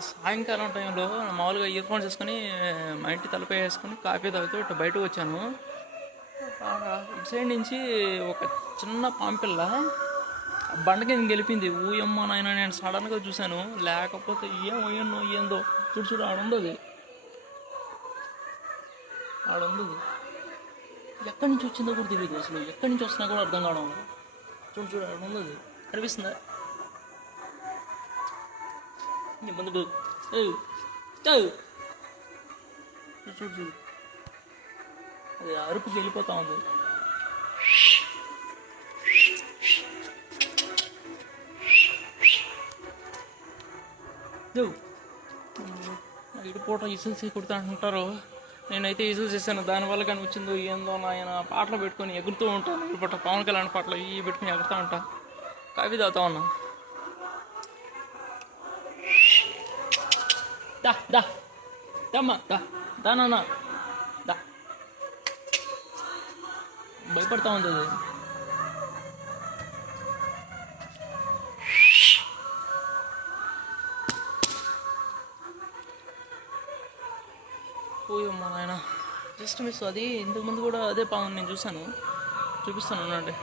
సాయంకాలం టైంలో మామూలుగా ఇయర్ ఫోన్స్ వేసుకొని మా ఇంటి తలపై వేసుకొని కాఫీ తాగుతూ ఇట్లా బయటకు వచ్చాను. ఆడ ఇటు సైడ్ నుంచి ఒక చిన్న పాంపిల్ల బండ కింద గెలిపింది. ఊయమ్మ నాయన నేను సడన్గా చూశాను. లేకపోతే ఏం అయ్యన్నో ఏందో. చూడు చూడు ఆడుంది అది. ఆడుంది అది. ఎక్కడి నుంచి వచ్చిందో కూడా తెలియదు అసలు. ఎక్కడి నుంచి వస్తున్నా కూడా అర్థం కావడం చూడు చూడు ఆడుంది అది. కనిపిస్తుందా? నీ ముందు చూడు చూడు అది అరుపుకి వెళ్ళిపోతా ఉంది ఇటు పూట ఇసులు కుడతా అంటుంటారు? నేనైతే ఇసులు చేశాను. దానివల్ల కానీ వచ్చిందో ఏందో నాయన పాటలు పెట్టుకొని ఎగురుతూ ఉంటాను. ఇటు పూట పవన్ కళ్యాణ్ పాటలు ఇవి పెట్టుకొని ఎగురుతూ ఉంటా. కాఫీ తాగుతా ఉన్నా. దా దా దమ్మా దా దా నాన్న దా భయపడతా ఉంది అది. పోయమ్మా నాయన. జస్ట్ మిస్ అది ఇంతకుముందు కూడా అదే పాము నేను చూశాను. చూపిస్తాను ఉండండి.